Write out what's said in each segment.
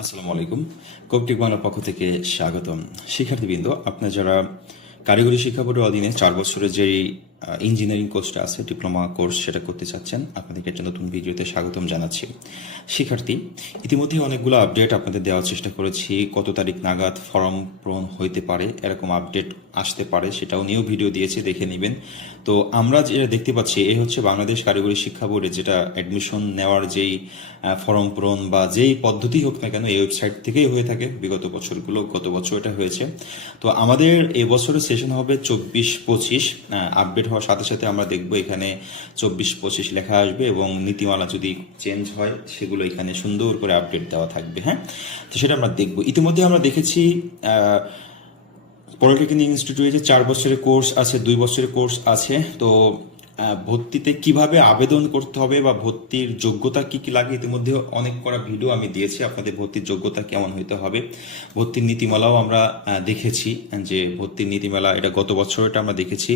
আসসালামু আলাইকুম। কৌটিক বাংলার পক্ষ থেকে স্বাগতম। শিক্ষার্থীবৃন্দ, আপনার যারা কারিগরি শিক্ষা বোর্ডের অধীনে চার বছরের যেই ইঞ্জিনিয়ারিং কোর্সটা আছে ডিপ্লোমা কোর্স সেটা করতে চাচ্ছেন। আপনাদেরকে একটা নতুন ভিডিওতে স্বাগতম জানাচ্ছি। শিক্ষার্থী ইতিমধ্যে অনেকগুলো আপডেট আপনাদের দেওয়ার চেষ্টা করেছি। কত তারিখ নাগাদ ফর্ম পূরণ হইতে পারে, এরকম আপডেট আসতে পারে, সেটাও নিয়েও ভিডিও দিয়েছি, দেখে নেবেন। তো আমরা যেটা দেখতে পাচ্ছি এই হচ্ছে বাংলাদেশ কারিগরি শিক্ষা বোর্ডে যেটা অ্যাডমিশন নেওয়ার যেই ফর্ম পূরণ বা যেই পদ্ধতি হোক না কেন, এই ওয়েবসাইট থেকেই হয়ে থাকে। বিগত বছরগুলো, গত বছর এটা হয়েছে। তো আমাদের এই বছরের সেশন হবে চব্বিশ পঁচিশ আপডেট হওয়ার সাথে সাথে আমরা দেখব এখানে চব্বিশ পঁচিশ লেখা আসবে এবং নীতিমালা যদি চেঞ্জ হয়, সেগুলো এখানে সুন্দর করে আপডেট দেওয়া থাকবে হ্যাঁ? তো সেটা আমরা দেখব। ইতিমধ্যে আমরা দেখেছি পলিটেকনিক ইনস্টিটিউটে চার বছরের কোর্স আছে, দুই বছরের কোর্স আছে, তো ভর্তিতে কীভাবে আবেদন করতে হবে বা ভর্তির যোগ্যতা কি কি লাগে ইতিমধ্যে অনেক করা ভিডিও আমি দিয়েছি। আপনাদের ভর্তির যোগ্যতা কেমন হইতে হবে, ভর্তির নীতিমালাও আমরা দেখেছি যে ভর্তির নীতিমালা এটা গত বছর এটা আমরা দেখেছি।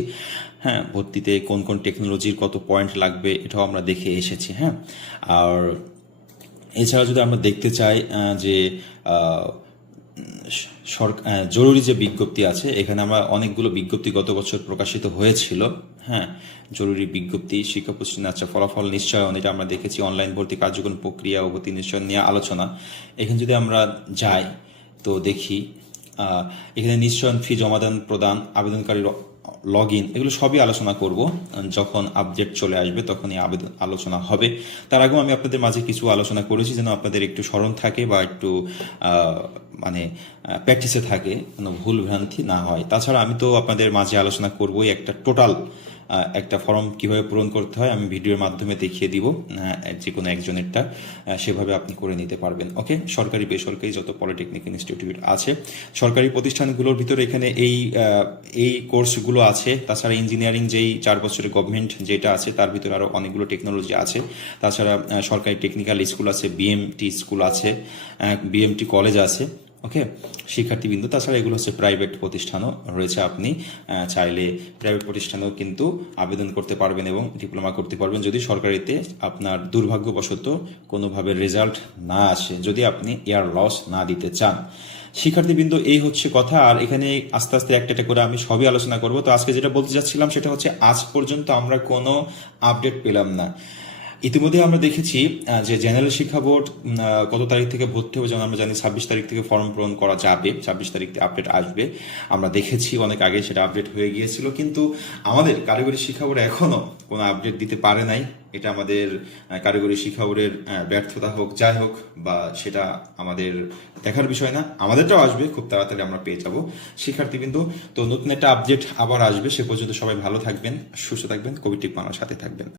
হ্যাঁ ভর্তিতে কোন কোন টেকনোলজির কত পয়েন্ট লাগবে এটাও আমরা দেখে এসেছি হ্যাঁ। আর এছাড়া যদি আমরা দেখতে চাই যে জরুরি যে বিজ্ঞপ্তি আছে, এখানে আমরা অনেকগুলো বিজ্ঞপ্তি গত বছর প্রকাশিত হয়েছিল। হ্যাঁ জরুরি বিজ্ঞপ্তি, শিক্ষা প্রতিষ্ঠান আচ্ছা ফলাফল নিশ্চয়ন এটা আমরা দেখেছি, অনলাইন ভর্তি কার্যক্রম প্রক্রিয়া ও নিশ্চয় নিশ্চয়ন নিয়ে আলোচনা। এখানে যদি আমরা যাই, তো দেখি এখানে নিশ্চয়ন ফি জমাদান প্রদান, আবেদনকারীর লগ ইন এগুলো সবই আলোচনা করব যখন আপডেট চলে আসবে তখনই আবেদন আলোচনা হবে। তার আগেও আমি আপনাদের মাঝে কিছু আলোচনা করেছি যেন আপনাদের একটু স্মরণ থাকে বা একটু মানে প্র্যাকটিসে থাকে কোনো ভুল ভ্রান্তি না হয়। তাছাড়া আমি তো আপনাদের মাঝে আলোচনা করবই একটা টোটাল একটা ফর্ম কীভাবে পূরণ করতে হয় আমি ভিডিওর মাধ্যমে দেখিয়ে দিব যে কোনো একজনেরটা সেভাবে আপনি করে নিতে পারবেন ওকে সরকারি, বেসরকারি যত পলিটেকনিক ইনস্টিটিউট আছে, সরকারি প্রতিষ্ঠানগুলোর ভিতরে এখানে এই এই কোর্সগুলো আছে, তাছাড়া ইঞ্জিনিয়ারিং যেই চার বছরের গভর্নমেন্ট যেটা আছে, তার ভিতরে আরও অনেকগুলো টেকনোলজি আছে, তাছাড়া সরকারি টেকনিক্যাল স্কুল আছে বিএমটি স্কুল আছে বিএমটি কলেজ আছে ওকে শিক্ষার্থীবৃন্দ, তাছাড়া এগুলো হচ্ছে প্রাইভেট প্রতিষ্ঠানও রয়েছে আপনি চাইলে প্রাইভেট প্রতিষ্ঠানেও কিন্তু আবেদন করতে পারবেন এবং ডিপ্লোমা করতে পারবেন। যদি সরকারিতে আপনার দুর্ভাগ্যবশত কোনোভাবে রেজাল্ট না আসে, যদি আপনি এয়ার লস না দিতে চান। শিক্ষার্থীবৃন্দ, এই হচ্ছে কথা। আর এখানে আস্তে আস্তে একটা একটা করে আমি সবই আলোচনা করব। তো আজকে যেটা বলতে যাচ্ছিলাম, সেটা হচ্ছে আজ পর্যন্ত আমরা কোনো আপডেট পেলাম না। ইতিমধ্যে আমরা দেখেছি যে জেনারেল শিক্ষা বোর্ড কত তারিখ থেকে ভর্তি হবে যেমন আমরা জানি ছাব্বিশ তারিখ থেকে ফর্ম পূরণ করা যাবে, ছাব্বিশ তারিখ থেকে আপডেট আসবে। আমরা দেখেছি অনেক আগে সেটা আপডেট হয়ে গিয়েছিল, কিন্তু আমাদের কারিগরি শিক্ষা বোর্ড এখনও কোনো আপডেট দিতে পারে নাই। এটা আমাদের কারিগরি শিক্ষা বোর্ডের ব্যর্থতা হোক, যাই হোক, বা সেটা আমাদের দেখার বিষয় না, আমাদেরটাও আসবে, খুব তাড়াতাড়ি আমরা পেয়ে যাব শিক্ষার্থীবৃন্দ। তো নতুন একটা আপডেট আবার আসবে, সে পর্যন্ত সবাই ভালো থাকবেন, সুস্থ থাকবেন কোভিড টিপ সাথে থাকবেন।